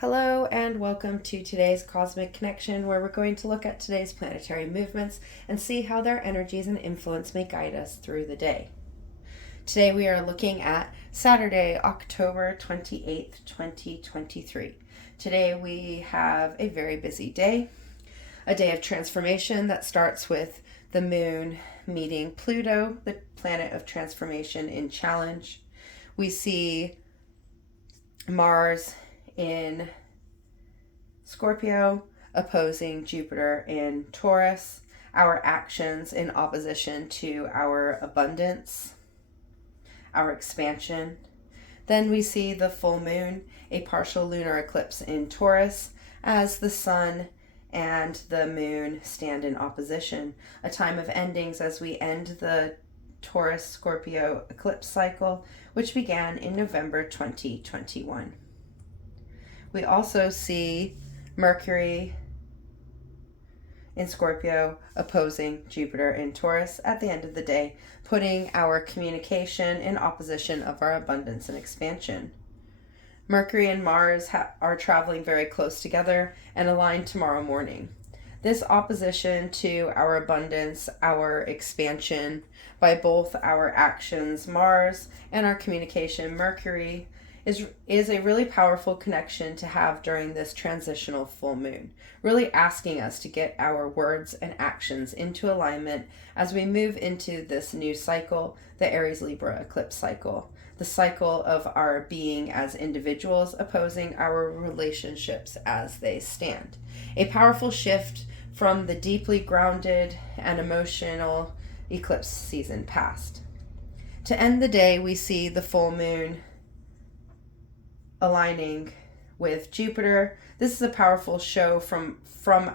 Hello and welcome to today's Cosmic Connection, where we're going to look at today's planetary movements and see how their energies and influence may guide us through the day. Today we are looking at Saturday, October 28th, 2023. Today we have a very busy day, a day of transformation that starts with the moon meeting Pluto, the planet of transformation, in challenge. We see Mars in Scorpio opposing Jupiter in Taurus, our actions in opposition to our abundance, our expansion. Then we see the full moon, a partial lunar eclipse in Taurus, as the sun and the moon stand in opposition, a time of endings as we end the Taurus Scorpio eclipse cycle, which began in November 2021. We also see Mercury in Scorpio opposing Jupiter in Taurus at the end of the day, putting our communication in opposition of our abundance and expansion. Mercury and Mars are traveling very close together and aligned tomorrow morning. This opposition to our abundance, our expansion, by both our actions, Mars, and our communication, Mercury, is a really powerful connection to have during this transitional full moon, really asking us to get our words and actions into alignment as we move into this new cycle, the Aries Libra eclipse cycle, the cycle of our being as individuals opposing our relationships as they stand. A powerful shift from the deeply grounded and emotional eclipse season past. To end the day, we see the full moon aligning with Jupiter. This is a powerful show from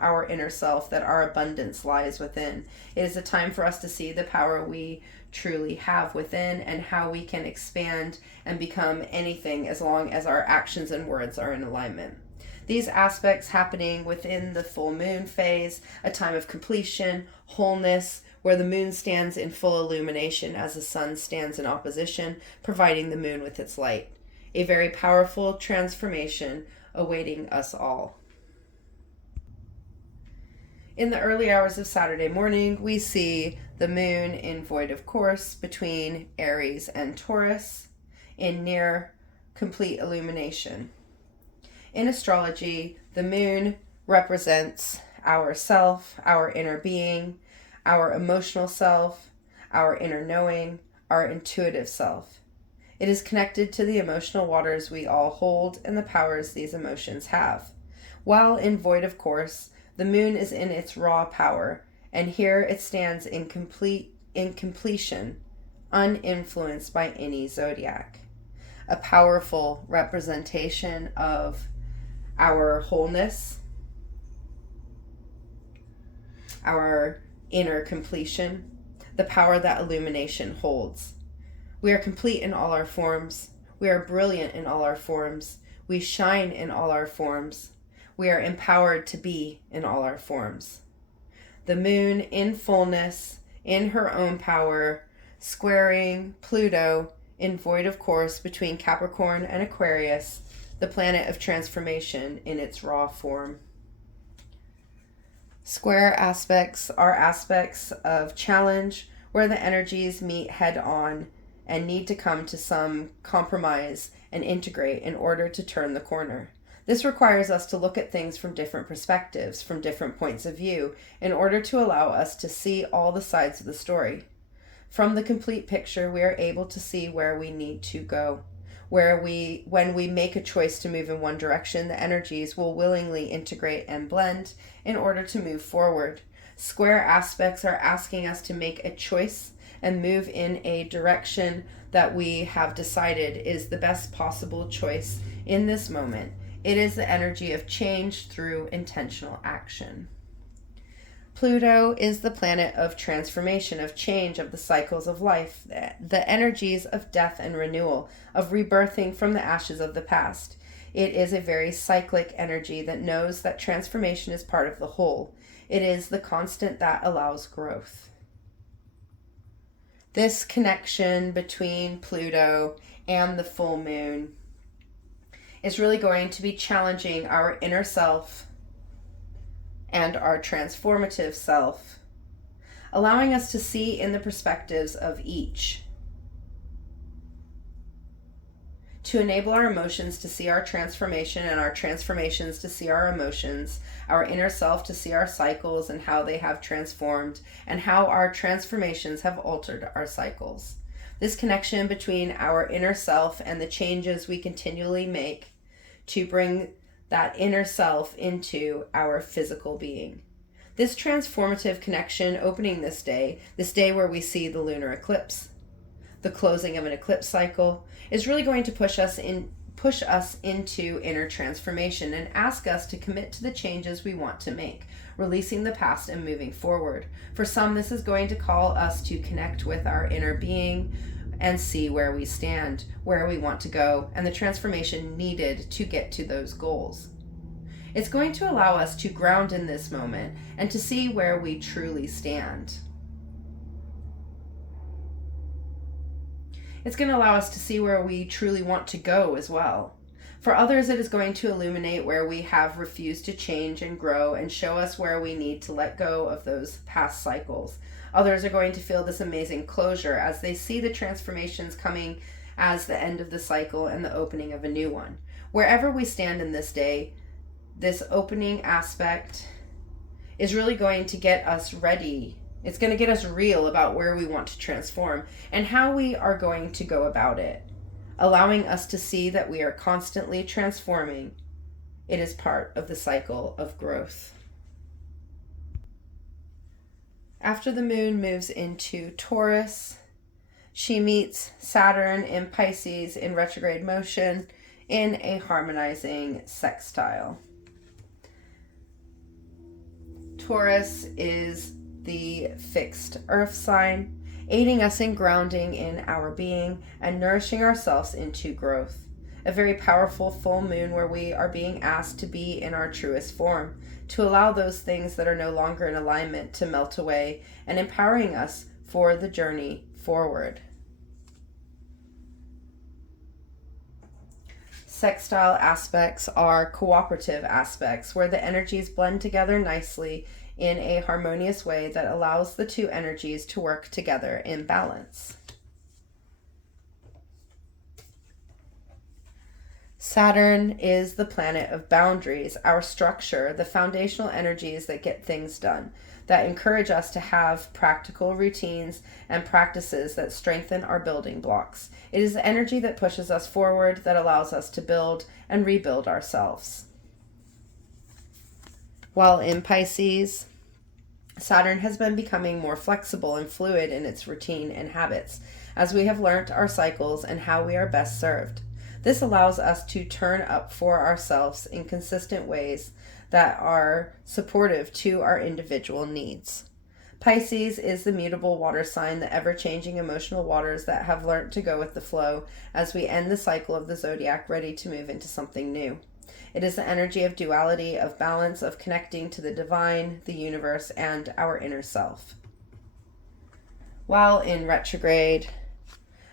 our inner self that our abundance lies within. It is a time for us to see the power we truly have within and how we can expand and become anything as long as our actions and words are in alignment. These aspects happening within the full moon phase, a time of completion, wholeness, where the moon stands in full illumination as the sun stands in opposition, providing the moon with its light. A very powerful transformation awaiting us all. In the early hours of Saturday morning, we see the moon in void of course between Aries and Taurus in near complete illumination. In astrology, the moon represents our self, our inner being, our emotional self, our inner knowing, our intuitive self. It is connected to the emotional waters we all hold and the powers these emotions have. While in void of course, the moon is in its raw power, and here it stands in completion, uninfluenced by any zodiac. A powerful representation of our wholeness, our inner completion, the power that illumination holds. We are complete in all our forms. We are brilliant in all our forms. We shine in all our forms. We are empowered to be in all our forms. The moon in fullness, in her own power, squaring Pluto in void of course between Capricorn and Aquarius, the planet of transformation in its raw form. Square aspects are aspects of challenge where the energies meet head on and need to come to some compromise and integrate in order to turn the corner. This requires us to look at things from different perspectives, from different points of view, in order to allow us to see all the sides of the story. From the complete picture, we are able to see where we need to go. When we make a choice to move in one direction, the energies will willingly integrate and blend in order to move forward. Square aspects are asking us to make a choice and move in a direction that we have decided is the best possible choice in this moment. It is the energy of change through intentional action. Pluto is the planet of transformation, of change, of the cycles of life, the energies of death and renewal, of rebirthing from the ashes of the past. It is a very cyclic energy that knows that transformation is part of the whole. It is the constant that allows growth. This connection between Pluto and the full moon is really going to be challenging our inner self and our transformative self, allowing us to see in the perspectives of each, to enable our emotions to see our transformation and our transformations to see our emotions, our inner self to see our cycles and how they have transformed, and how our transformations have altered our cycles. This connection between our inner self and the changes we continually make to bring that inner self into our physical being. This transformative connection opening this day where we see the lunar eclipse, the closing of an eclipse cycle, is really going to push us into inner transformation and ask us to commit to the changes we want to make, releasing the past and moving forward. For some, this is going to call us to connect with our inner being and see where we stand, where we want to go, and the transformation needed to get to those goals. It's going to allow us to ground in this moment and to see where we truly stand. It's going to allow us to see where we truly want to go as well. For others, it is going to illuminate where we have refused to change and grow and show us where we need to let go of those past cycles. Others are going to feel this amazing closure as they see the transformations coming as the end of the cycle and the opening of a new one. Wherever we stand in this day, this opening aspect is really going to get us ready. It's going to get us real about where we want to transform and how we are going to go about it, allowing us to see that we are constantly transforming. It is part of the cycle of growth. After the moon moves into Taurus, she meets Saturn in Pisces in retrograde motion in a harmonizing sextile. Taurus is the fixed earth sign, aiding us in grounding in our being and nourishing ourselves into growth. A very powerful full moon where we are being asked to be in our truest form, to allow those things that are no longer in alignment to melt away, and empowering us for the journey forward. Sextile aspects are cooperative aspects where the energies blend together nicely in a harmonious way that allows the two energies to work together in balance. Saturn is the planet of boundaries, our structure, the foundational energies that get things done, that encourage us to have practical routines and practices that strengthen our building blocks. It is the energy that pushes us forward, that allows us to build and rebuild ourselves. While in Pisces, Saturn has been becoming more flexible and fluid in its routine and habits, as we have learnt our cycles and how we are best served. This allows us to turn up for ourselves in consistent ways that are supportive to our individual needs. Pisces is the mutable water sign, the ever-changing emotional waters that have learnt to go with the flow as we end the cycle of the zodiac, ready to move into something new. It is the energy of duality, of balance, of connecting to the divine, the universe, and our inner self. While in retrograde,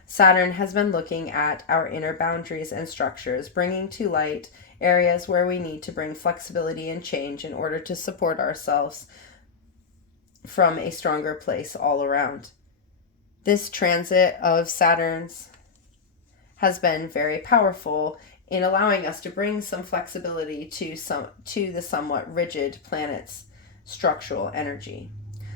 Saturn has been looking at our inner boundaries and structures, bringing to light areas where we need to bring flexibility and change in order to support ourselves from a stronger place all around. This transit of Saturn's has been very powerful in allowing us to bring some flexibility to the somewhat rigid planet's structural energy.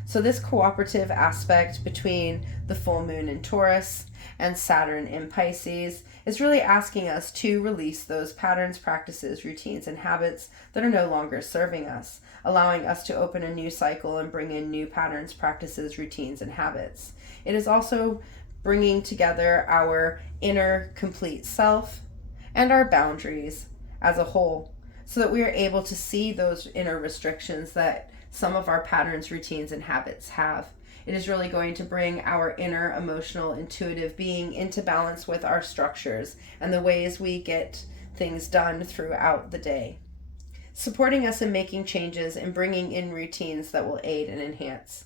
So this cooperative aspect between the full moon in Taurus and Saturn in Pisces is really asking us to release those patterns, practices, routines, and habits that are no longer serving us, allowing us to open a new cycle and bring in new patterns, practices, routines, and habits. It is also bringing together our inner complete self and our boundaries as a whole, so that we are able to see those inner restrictions that some of our patterns, routines, and habits have. It is really going to bring our inner emotional, intuitive being into balance with our structures and the ways we get things done throughout the day, supporting us in making changes and bringing in routines that will aid and enhance.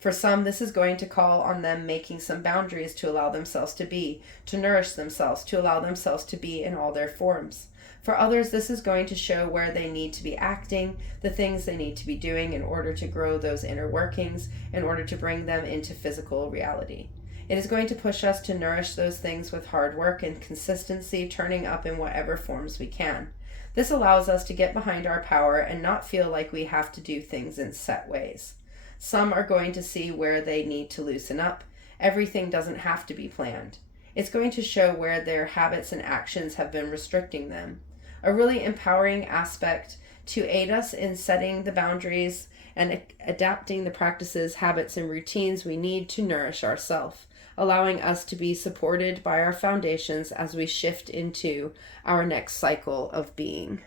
For some, this is going to call on them making some boundaries to allow themselves to be, to nourish themselves, to allow themselves to be in all their forms. For others, this is going to show where they need to be acting, the things they need to be doing in order to grow those inner workings, in order to bring them into physical reality. It is going to push us to nourish those things with hard work and consistency, turning up in whatever forms we can. This allows us to get behind our power and not feel like we have to do things in set ways. Some are going to see where they need to loosen up. Everything doesn't have to be planned. It's going to show where their habits and actions have been restricting them. A really empowering aspect to aid us in setting the boundaries and adapting the practices, habits, and routines we need to nourish ourselves, allowing us to be supported by our foundations as we shift into our next cycle of being.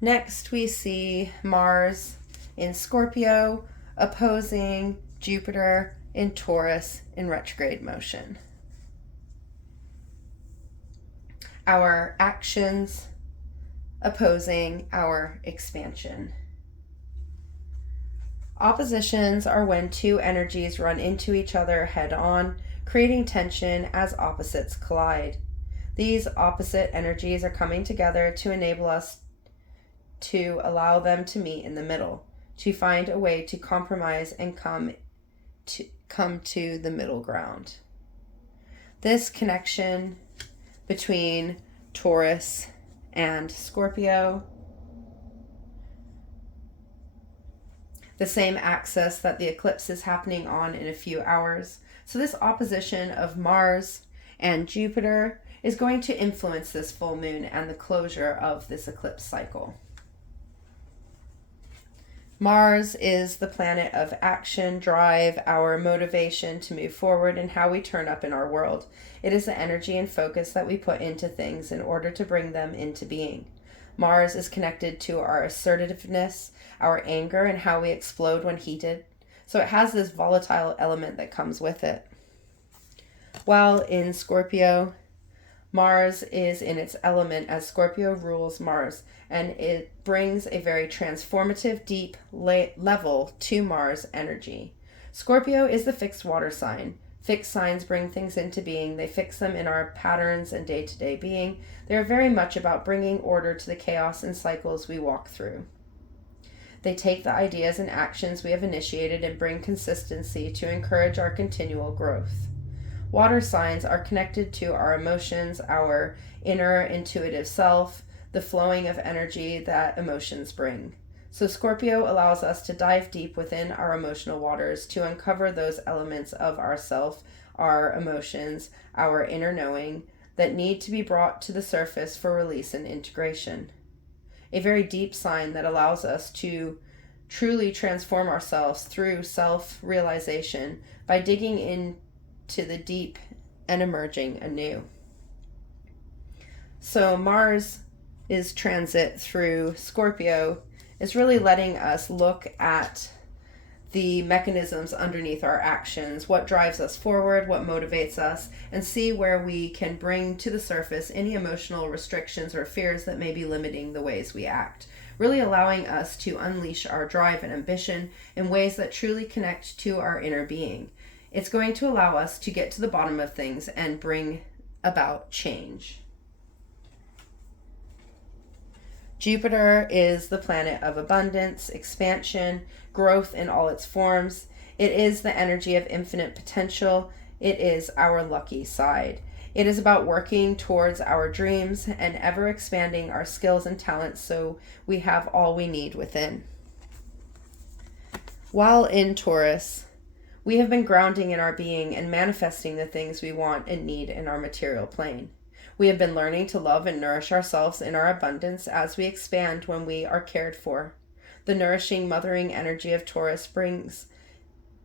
Next, we see Mars in Scorpio opposing Jupiter in Taurus in retrograde motion. Our actions opposing our expansion. Oppositions are when two energies run into each other head on, creating tension as opposites collide. These opposite energies are coming together to enable us to allow them to meet in the middle, to find a way to compromise and come to the middle ground. This connection between Taurus and Scorpio, the same axis that the eclipse is happening on in a few hours. So this opposition of Mars and Jupiter is going to influence this full moon and the closure of this eclipse cycle. Mars is the planet of action, drive, our motivation to move forward, and how we turn up in our world. It is the energy and focus that we put into things in order to bring them into being. Mars is connected to our assertiveness, our anger, and how we explode when heated. So it has this volatile element that comes with it. While in Scorpio, Mars is in its element as Scorpio rules Mars, and it brings a very transformative, deep level to Mars energy. Scorpio is the fixed water sign. Fixed signs bring things into being. They fix them in our patterns and day-to-day being. They are very much about bringing order to the chaos and cycles we walk through. They take the ideas and actions we have initiated and bring consistency to encourage our continual growth. Water signs are connected to our emotions, our inner intuitive self, the flowing of energy that emotions bring. So Scorpio allows us to dive deep within our emotional waters to uncover those elements of ourself, our emotions, our inner knowing that need to be brought to the surface for release and integration. A very deep sign that allows us to truly transform ourselves through self-realization by digging into the deep and emerging anew. So Mars is transit through Scorpio is really letting us look at the mechanisms underneath our actions, what drives us forward, what motivates us, and see where we can bring to the surface any emotional restrictions or fears that may be limiting the ways we act, really allowing us to unleash our drive and ambition in ways that truly connect to our inner being. It's going to allow us to get to the bottom of things and bring about change. Jupiter is the planet of abundance, expansion, growth in all its forms. It is the energy of infinite potential. It is our lucky side. It is about working towards our dreams and ever expanding our skills and talents so we have all we need within. While in Taurus, we have been grounding in our being and manifesting the things we want and need in our material plane. We have been learning to love and nourish ourselves in our abundance as we expand when we are cared for. The nourishing, mothering energy of Taurus brings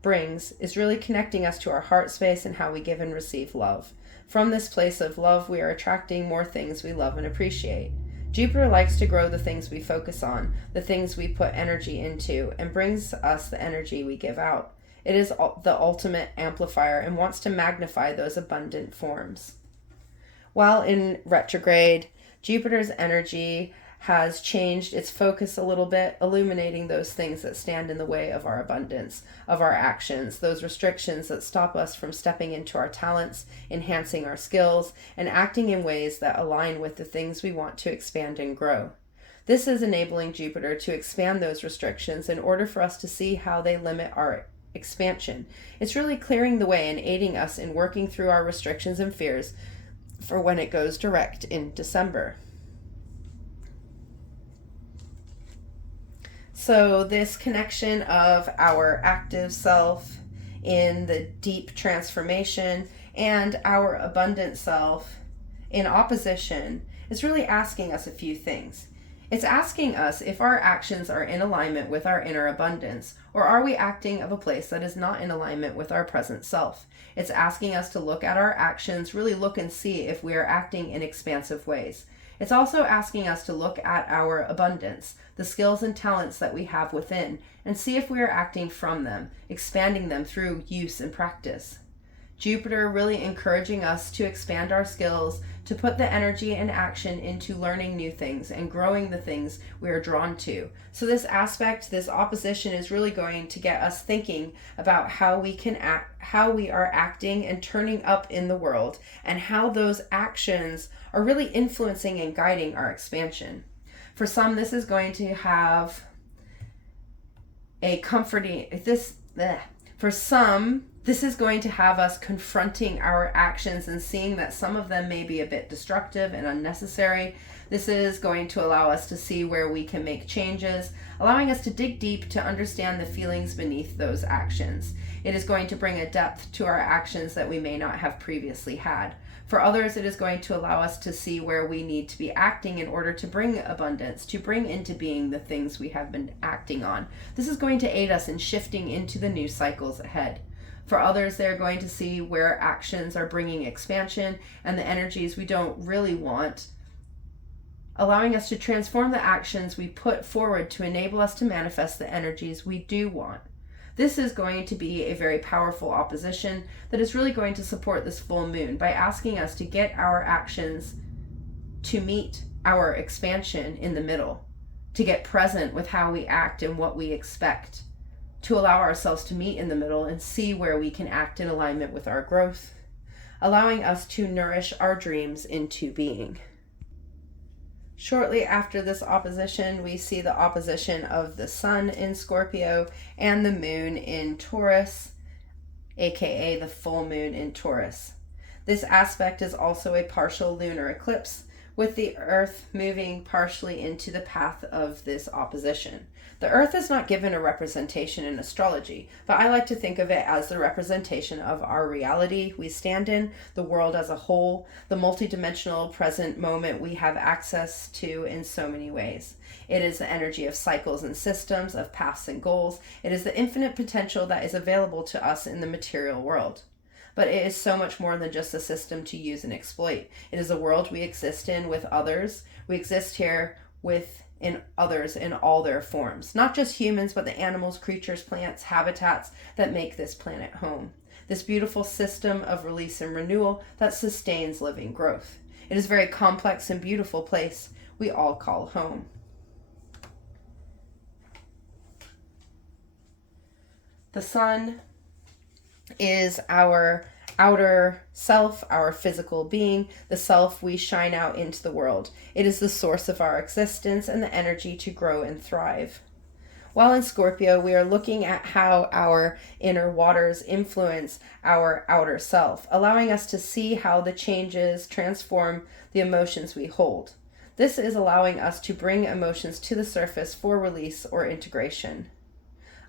is really connecting us to our heart space and how we give and receive love. From this place of love, we are attracting more things we love and appreciate. Jupiter likes to grow the things we focus on, the things we put energy into, and brings us the energy we give out. It is the ultimate amplifier and wants to magnify those abundant forms. While in retrograde, Jupiter's energy has changed its focus a little bit, illuminating those things that stand in the way of our abundance, of our actions, those restrictions that stop us from stepping into our talents, enhancing our skills, and acting in ways that align with the things we want to expand and grow. This is enabling Jupiter to expand those restrictions in order for us to see how they limit our expansion. It's really clearing the way and aiding us in working through our restrictions and fears for when it goes direct in December. So this connection of our active self in the deep transformation and our abundant self in opposition is really asking us a few things. It's asking us if our actions are in alignment with our inner abundance, or are we acting of a place that is not in alignment with our present self? It's asking us to look at our actions, really look and see if we are acting in expansive ways. It's also asking us to look at our abundance, the skills and talents that we have within, and see if we are acting from them, expanding them through use and practice. Jupiter really encouraging us to expand our skills, to put the energy and action into learning new things and growing the things we are drawn to. So this aspect, this opposition is really going to get us thinking about how we can act, how we are acting and turning up in the world, and how those actions are really influencing and guiding our expansion. For some, this is going to have a comforting, for some, this is going to have us confronting our actions and seeing that some of them may be a bit destructive and unnecessary. This is going to allow us to see where we can make changes, allowing us to dig deep to understand the feelings beneath those actions. It is going to bring a depth to our actions that we may not have previously had. For others, it is going to allow us to see where we need to be acting in order to bring abundance, to bring into being the things we have been acting on. This is going to aid us in shifting into the new cycles ahead. For others, they're going to see where actions are bringing expansion and the energies we don't really want, allowing us to transform the actions we put forward to enable us to manifest the energies we do want. This is going to be a very powerful opposition that is really going to support this full moon by asking us to get our actions to meet our expansion in the middle, to get present with how we act and what we expect, to allow ourselves to meet in the middle and see where we can act in alignment with our growth, allowing us to nourish our dreams into being. Shortly after this opposition, we see the opposition of the Sun in Scorpio and the Moon in Taurus, aka the full moon in Taurus. This aspect is also a partial lunar eclipse, with the Earth moving partially into the path of this opposition. The Earth is not given a representation in astrology, but I like to think of it as the representation of our reality we stand in, the world as a whole, the multidimensional present moment we have access to in so many ways. It is the energy of cycles and systems, of paths and goals. It is the infinite potential that is available to us in the material world. But it is so much more than just a system to use and exploit. It is a world we exist in with others. We exist here within others in all their forms. Not just humans, but the animals, creatures, plants, habitats that make this planet home. This beautiful system of release and renewal that sustains living growth. It is a very complex and beautiful place we all call home. The sun is our outer self, our physical being, the self we shine out into the world. It is the source of our existence and the energy to grow and thrive. While in Scorpio, we are looking at how our inner waters influence our outer self, allowing us to see how the changes transform the emotions we hold. This is allowing us to bring emotions to the surface for release or integration,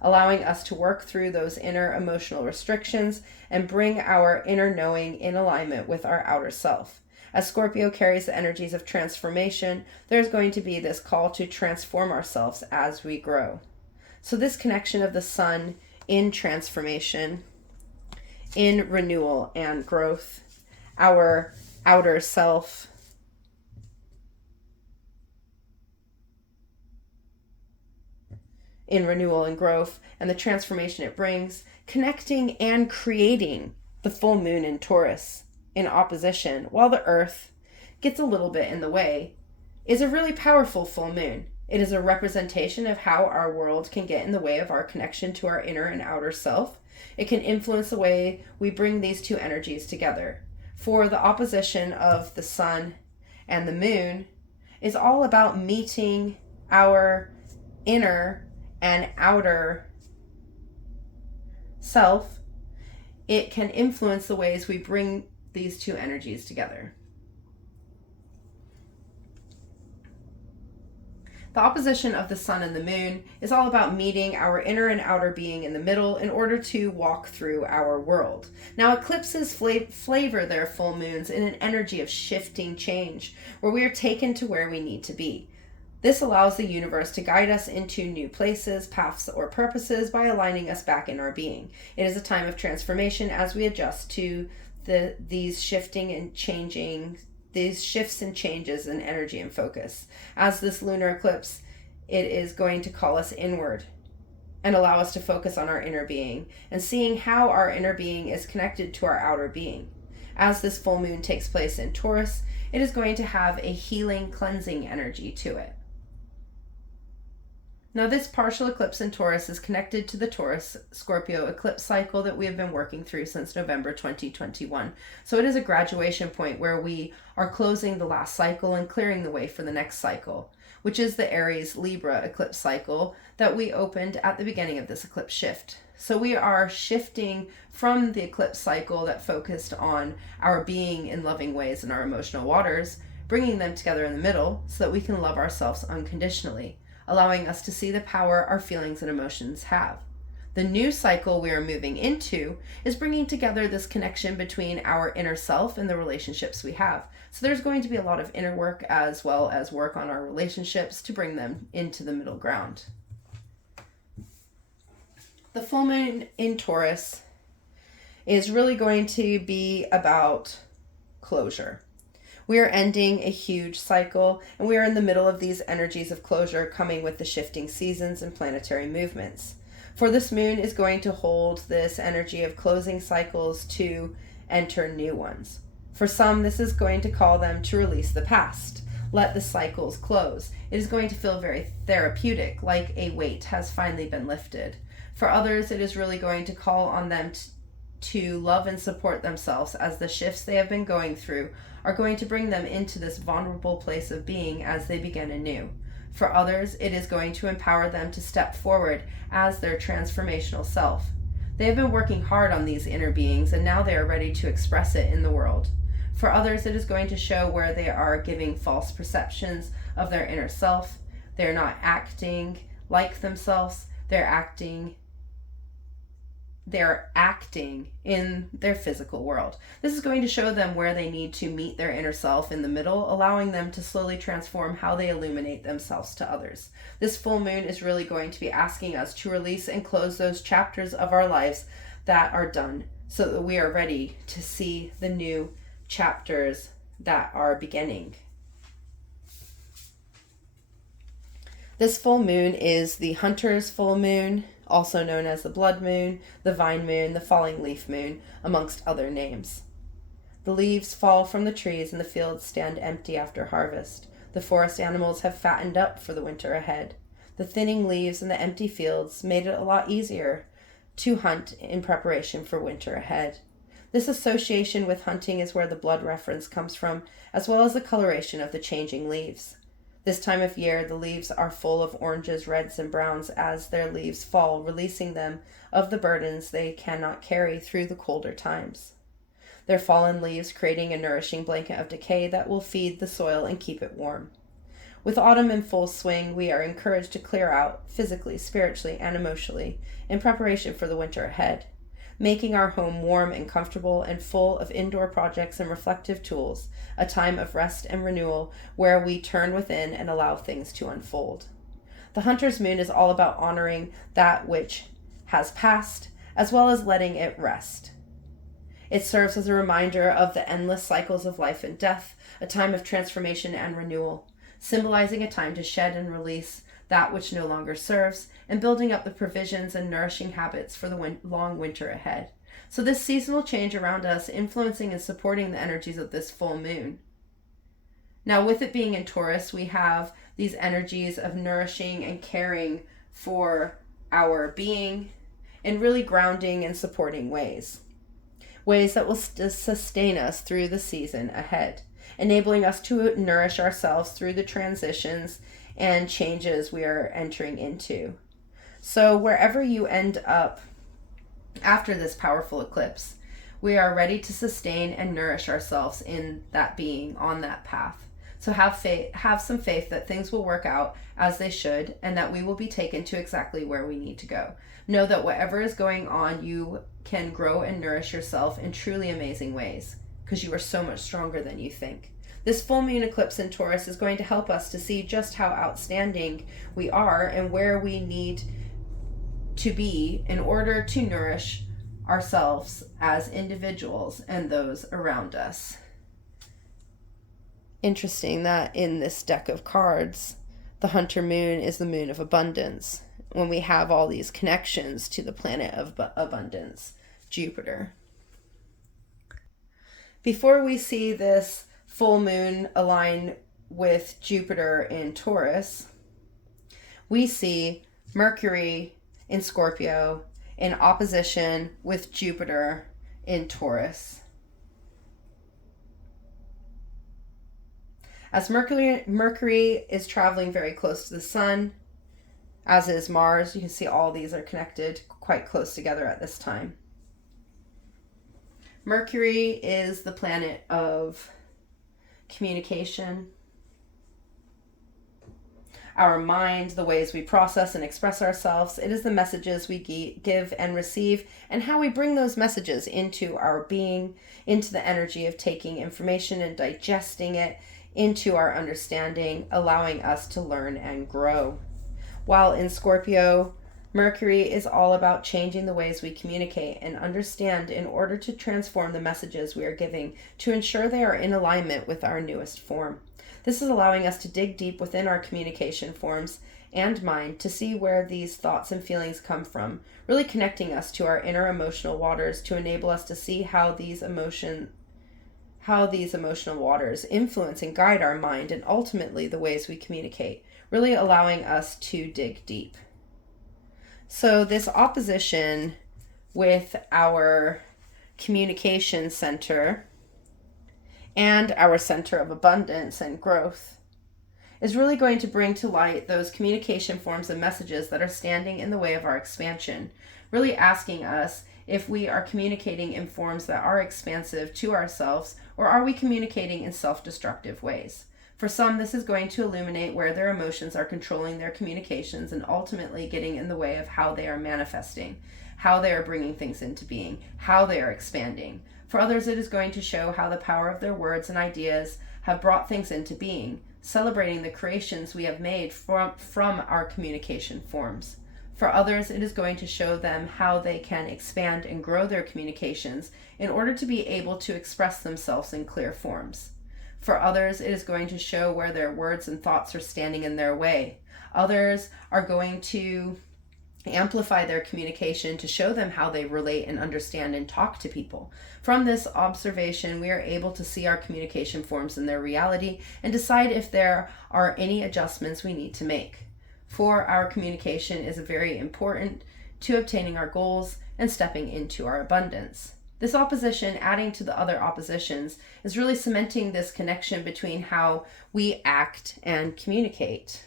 allowing us to work through those inner emotional restrictions and bring our inner knowing in alignment with our outer self. As Scorpio carries the energies of transformation, there's going to be this call to transform ourselves as we grow. So this connection of the sun in transformation, in renewal and growth, our outer self, in renewal and growth, and the transformation it brings, connecting and creating the full moon in Taurus in opposition, while the earth gets a little bit in the way is a really powerful full moon. It is a representation of how our world can get in the way of our connection to our inner and outer self. It can influence the way we bring these two energies together. For the opposition of the sun and the moon is all about meeting our inner and outer self. It can influence the ways we bring these two energies together. The opposition of the sun and the moon is all about meeting our inner and outer being in the middle in order to walk through our world. Now, eclipses flavor their full moons in an energy of shifting change, where we are taken to where we need to be. This allows the universe to guide us into new places, paths, or purposes by aligning us back in our being. It is a time of transformation as we adjust to these shifts and changes in energy and focus. As this lunar eclipse, it is going to call us inward and allow us to focus on our inner being and seeing how our inner being is connected to our outer being. As this full moon takes place in Taurus, it is going to have a healing, cleansing energy to it. Now, this partial eclipse in Taurus is connected to the Taurus-Scorpio eclipse cycle that we have been working through since November 2021. So it is a graduation point where we are closing the last cycle and clearing the way for the next cycle, which is the Aries-Libra eclipse cycle that we opened at the beginning of this eclipse shift. So we are shifting from the eclipse cycle that focused on our being in loving ways and our emotional waters, bringing them together in the middle so that we can love ourselves unconditionally, allowing us to see the power our feelings and emotions have. The new cycle we are moving into is bringing together this connection between our inner self and the relationships we have. So there's going to be a lot of inner work as well as work on our relationships to bring them into the middle ground. The full moon in Taurus is really going to be about closure. We are ending a huge cycle, and we are in the middle of these energies of closure coming with the shifting seasons and planetary movements. For this moon is going to hold this energy of closing cycles to enter new ones. For some, this is going to call them to release the past. Let the cycles close. It is going to feel very therapeutic, like a weight has finally been lifted. For others, it is really going to call on them to love and support themselves as the shifts they have been going through are going to bring them into this vulnerable place of being as they begin anew. For others, it is going to empower them to step forward as their transformational self. They have been working hard on these inner beings, and now they are ready to express it in the world. For others, it is going to show where they are giving false perceptions of their inner self. They're not acting like themselves. They're acting in their physical world. This is going to show them where they need to meet their inner self in the middle, allowing them to slowly transform how they illuminate themselves to others. This full moon is really going to be asking us to release and close those chapters of our lives that are done so that we are ready to see the new chapters that are beginning. This full moon is the Hunter's full moon, also known as the blood moon, the vine moon, the falling leaf moon, amongst other names. The leaves fall from the trees and the fields stand empty after harvest. The forest animals have fattened up for the winter ahead. The thinning leaves and the empty fields made it a lot easier to hunt in preparation for winter ahead. This association with hunting is where the blood reference comes from, as well as the coloration of the changing leaves. This time of year, the leaves are full of oranges, reds, and browns as their leaves fall, releasing them of the burdens they cannot carry through the colder times. Their fallen leaves creating a nourishing blanket of decay that will feed the soil and keep it warm. With autumn in full swing, we are encouraged to clear out physically, spiritually, and emotionally in preparation for the winter ahead, making our home warm and comfortable and full of indoor projects and reflective tools, a time of rest and renewal where we turn within and allow things to unfold. The Hunter's Moon is all about honoring that which has passed, as well as letting it rest. It serves as a reminder of the endless cycles of life and death, a time of transformation and renewal, symbolizing a time to shed and release that which no longer serves, and building up the provisions and nourishing habits for the long winter ahead. So this seasonal change around us influencing and supporting the energies of this full moon Now, with it being in Taurus, we have these energies of nourishing and caring for our being in really grounding and supporting ways. Ways that will sustain us through the season ahead, enabling us to nourish ourselves through the transitions and changes we are entering into. So wherever you end up after this powerful eclipse, we are ready to sustain and nourish ourselves in that being on that path. So have faith, have some faith that things will work out as they should, and that we will be taken to exactly where we need to go. Know that whatever is going on, you can grow and nourish yourself in truly amazing ways, because you are so much stronger than you think. This full moon eclipse in Taurus is going to help us to see just how outstanding we are and where we need to be in order to nourish ourselves as individuals and those around us. Interesting that in this deck of cards, the Hunter moon is the moon of abundance, when we have all these connections to the planet of abundance, Jupiter. Before we see this full moon align with Jupiter in Taurus, we see Mercury in Scorpio in opposition with Jupiter in Taurus. As Mercury is traveling very close to the sun, as is Mars, you can see all these are connected quite close together at this time. Mercury is the planet of communication, our mind, the ways we process and express ourselves. It is the messages we give and receive, and how we bring those messages into our being, into the energy of taking information and digesting it into our understanding, allowing us to learn and grow. While in Scorpio, Mercury is all about changing the ways we communicate and understand in order to transform the messages we are giving to ensure they are in alignment with our newest form. This is allowing us to dig deep within our communication forms and mind to see where these thoughts and feelings come from, really connecting us to our inner emotional waters to enable us to see how these emotional waters influence and guide our mind and ultimately the ways we communicate, really allowing us to dig deep. So this opposition with our communication center and our center of abundance and growth is really going to bring to light those communication forms and messages that are standing in the way of our expansion, really asking us if we are communicating in forms that are expansive to ourselves, or are we communicating in self-destructive ways. For some, this is going to illuminate where their emotions are controlling their communications and ultimately getting in the way of how they are manifesting, how they are bringing things into being, how they are expanding. For others, it is going to show how the power of their words and ideas have brought things into being, celebrating the creations we have made from our communication forms. For others, it is going to show them how they can expand and grow their communications in order to be able to express themselves in clear forms. For others, it is going to show where their words and thoughts are standing in their way. Others are going to amplify their communication to show them how they relate and understand and talk to people. From this observation, we are able to see our communication forms in their reality and decide if there are any adjustments we need to make. For our communication is very important to obtaining our goals and stepping into our abundance. This opposition, adding to the other oppositions, is really cementing this connection between how we act and communicate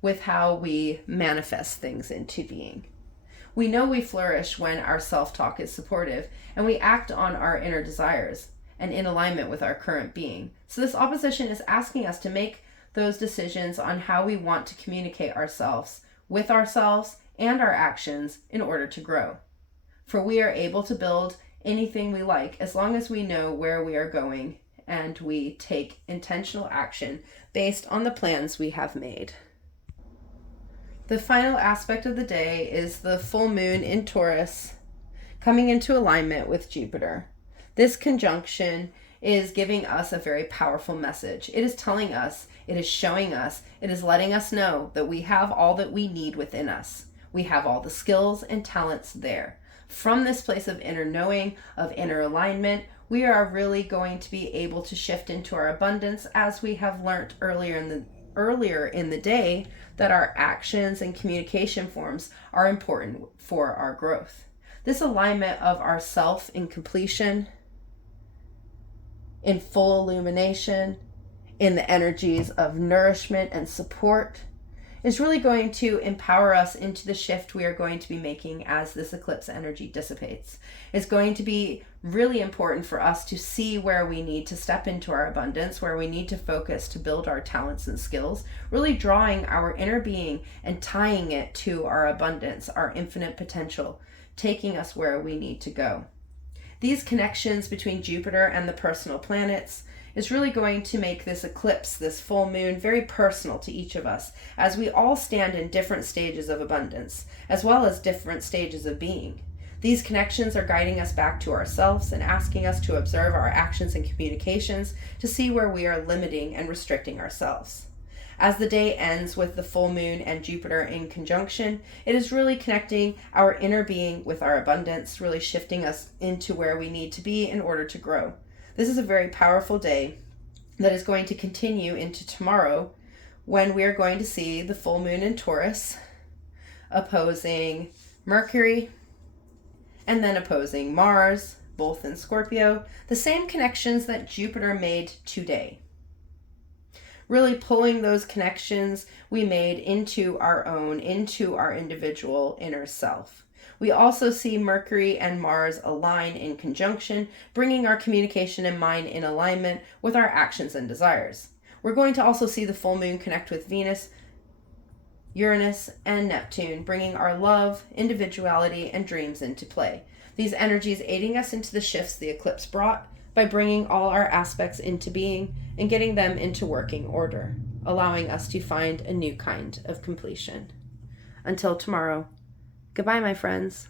with how we manifest things into being. We know we flourish when our self-talk is supportive and we act on our inner desires and in alignment with our current being. So this opposition is asking us to make those decisions on how we want to communicate ourselves with ourselves and our actions in order to grow. For we are able to build anything we like as long as we know where we are going and we take intentional action based on the plans we have made. The final aspect of the day is the full moon in Taurus coming into alignment with Jupiter. This conjunction is giving us a very powerful message. It is telling us, it is showing us, it is letting us know that we have all that we need within us. We have all the skills and talents there. From this place of inner knowing, of inner alignment, we are really going to be able to shift into our abundance, as we have learned earlier in the day that our actions and communication forms are important for our growth. This alignment of ourself in completion, in full illumination, in the energies of nourishment and support, is really going to empower us into the shift we are going to be making as this eclipse energy dissipates. It's going to be really important for us to see where we need to step into our abundance, where we need to focus to build our talents and skills, really drawing our inner being and tying it to our abundance, our infinite potential, taking us where we need to go. These connections between Jupiter and the personal planets is really going to make this eclipse, this full moon, very personal to each of us, as we all stand in different stages of abundance, as well as different stages of being. These connections are guiding us back to ourselves and asking us to observe our actions and communications to see where we are limiting and restricting ourselves. As the day ends with the full moon and Jupiter in conjunction, it is really connecting our inner being with our abundance, really shifting us into where we need to be in order to grow. This is a very powerful day that is going to continue into tomorrow, when we are going to see the full moon in Taurus opposing Mercury and then opposing Mars, both in Scorpio, the same connections that Jupiter made today. Really pulling those connections we made into our own, into our individual inner self. We also see Mercury and Mars align in conjunction, bringing our communication and mind in alignment with our actions and desires. We're going to also see the full moon connect with Venus, Uranus, and Neptune, bringing our love, individuality, and dreams into play. These energies aiding us into the shifts the eclipse brought by bringing all our aspects into being and getting them into working order, allowing us to find a new kind of completion. Until tomorrow, goodbye, my friends.